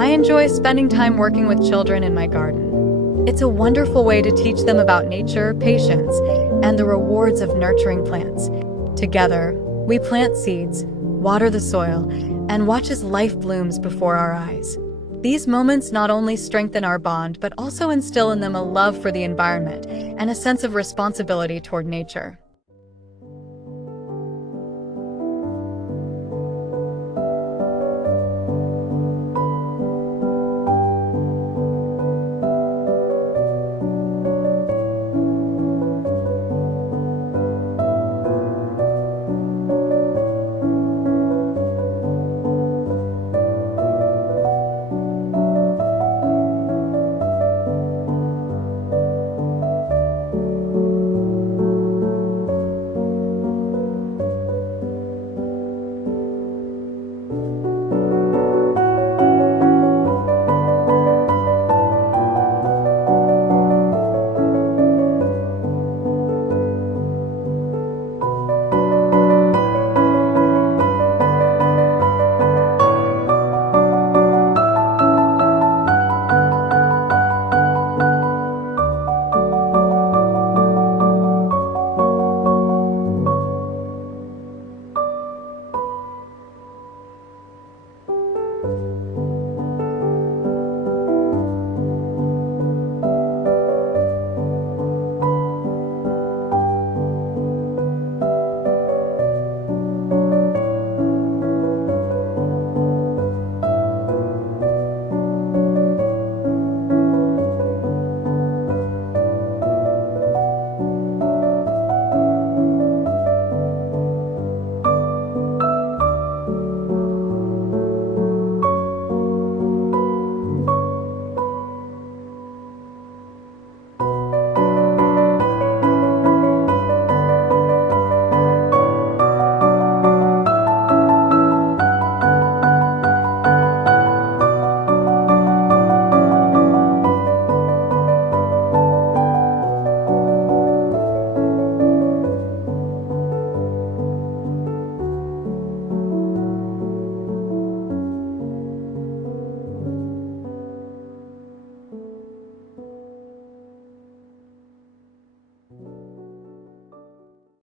I enjoy spending time working with children in my garden. It's a wonderful way to teach them about nature, patience, and the rewards of nurturing plants. Together, we plant seeds, water the soil, and watch as life blooms before our eyes. These moments not only strengthen our bond, but also instill in them a love for the environment and a sense of responsibility toward nature.